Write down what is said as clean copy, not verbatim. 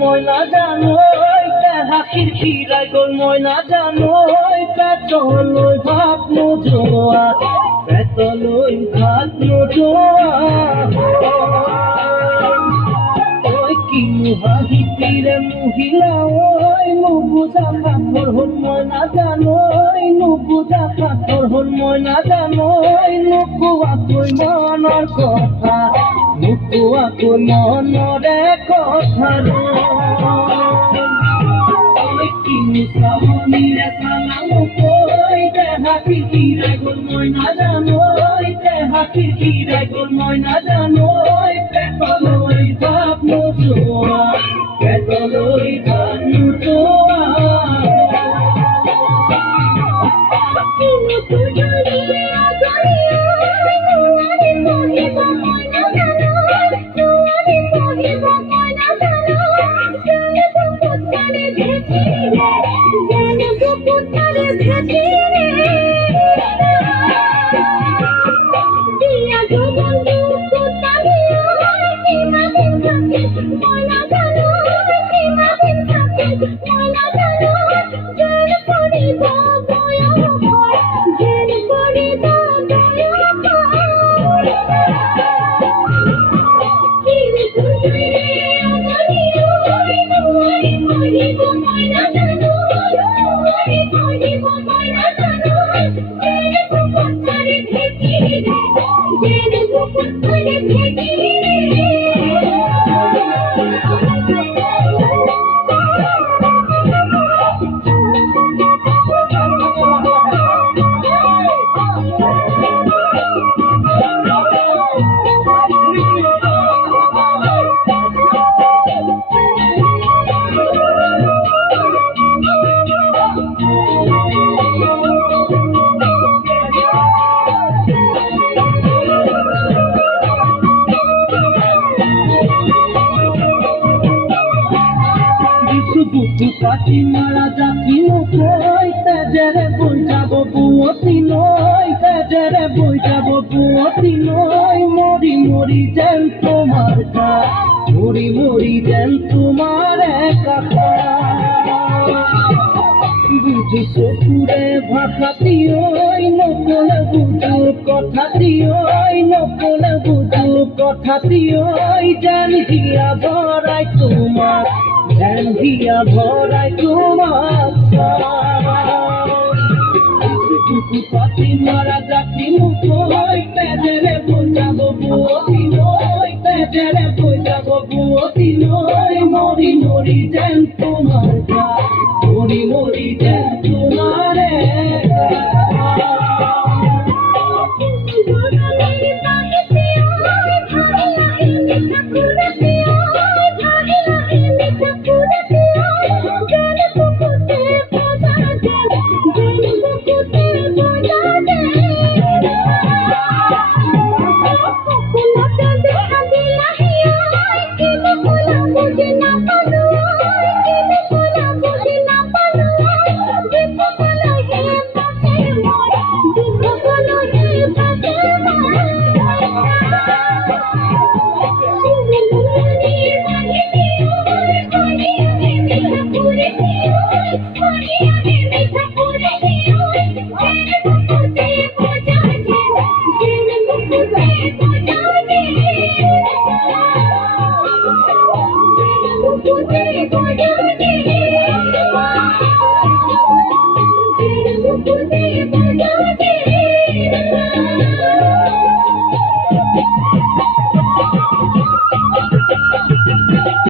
ময়না জানোই হাকির খিরাই গোল ময়না জানোই পেটলই ভাত নোজোয়া পেটলই ভাত নোজোয়া ওই কি মুহাহি তীরে মহিলা ওই নুবুজা পাথর হল ময়না জানোই নুবুজা পাথর হল ময়না জানোই নুকুয়া কই মনের কথা নুকুয়া কই মনরে কথা ওই কি মুসামনিরে সালাম কই দেহাকি কিরে গোল ময়না জানোই দেহাকি কিরে গোল ময়না জানোই পেটলই ভাব নোজোয়া পেটলই ভাব নোজোয়া পাখি মারা যাচ্ছি নই তেজেরে বই যাব বুয়তি নই তেজেরে বই যাব বুয়তি নই মরি মরি যেন তোমার কা মরি মরি যেন তোমার একা বুঝি চকুরে ভাষাতি ওই নকলে বুঝু কথাতি ওই নকলে বুঝু কথাতি ওই জান দিয়া ভরাই তোমার জান দিয়া ভরাই তোমার পাখি মারা যাচ্ছি নই তেজেরে বোঝাবো বুয়তি নই তেজেরে বোঝাবো বুয়তি নই মরি মরি যেন তোমার কা মরি মরি যেন তোমার Thank you.